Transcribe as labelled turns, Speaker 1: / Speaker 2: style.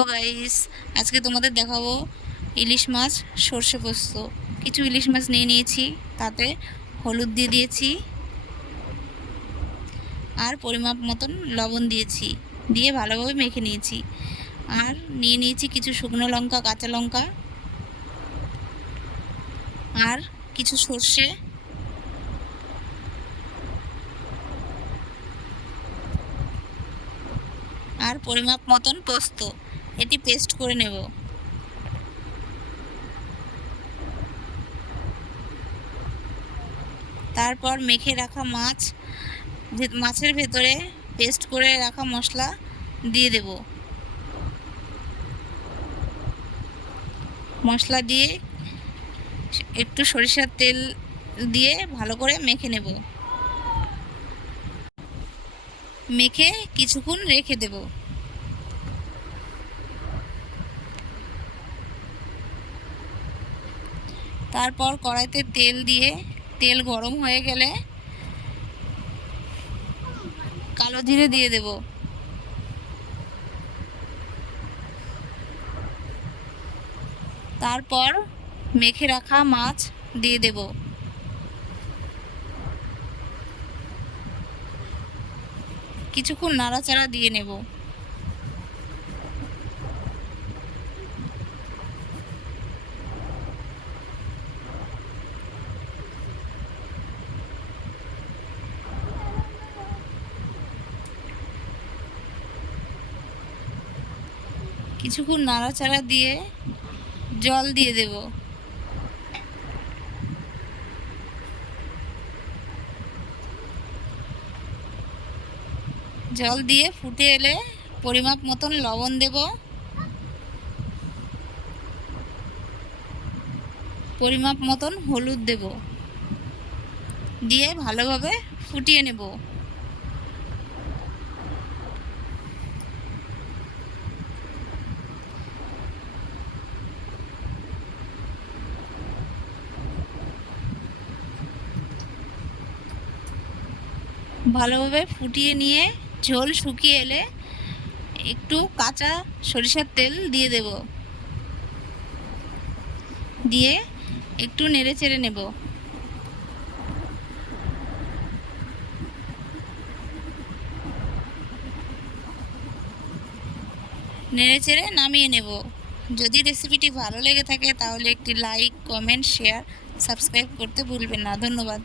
Speaker 1: Hello guys আজকে তোমাদের দেখাবো ইলিশ মাছ, সর্ষে পোস্ত। কিছু ইলিশ মাছ নিয়ে নিয়েছি, তাতে হলুদ দিয়ে দিয়েছি, আর পরিমাপ মতন লবণ দিয়েছি, দিয়ে ভালোভাবে মেখে নিয়েছি। আর নিয়ে নিয়েছি কিছু শুকনো লঙ্কা, কাঁচা লঙ্কা, আর কিছু সর্ষে। আর পরিমাপ মতন পোস্ত। এটি পেস্ট করে নেব। তারপর মেখে রাখা মাছ মাছের ভেতরে পেস্ট করে রাখা মশলা দিয়ে দেব। মশলা দিয়ে একটু সরিষার তেল দিয়ে ভালো করে মেখে নেব। মেখে কিছুক্ষণ রেখে দেব। তারপর কড়াইতে তেল দিয়ে, তেল গরম হয়ে গেলে কালো জিরে দিয়ে দেব। তারপর মেখে রাখা মাছ দিয়ে দেব। কিছুক্ষণ নাড়াচাড়া দিয়ে নেব। কিছুক্ষণ নাড়াচাড়া দিয়ে জল দিয়ে দেব। জল দিয়ে ফুটে এলে পরিমাপ মতন লবণ দেব। পরিমাপ মতন হলুদ দেব। দিয়ে ভালোভাবে ফুটিয়ে নেব। ভালোভাবে ফুটিয়ে নিয়ে ঝোল শুকিয়ে এলে একটু কাঁচা সরিষার তেল দিয়ে দেব। দিয়ে একটু নেড়ে চেড়ে নেব। নেড়ে চেড়ে নামিয়ে নেব। যদি রেসিপিটি ভালো লেগে থাকে তাহলে একটি লাইক, কমেন্ট, শেয়ার, সাবস্ক্রাইব করতে ভুলবেন না। ধন্যবাদ।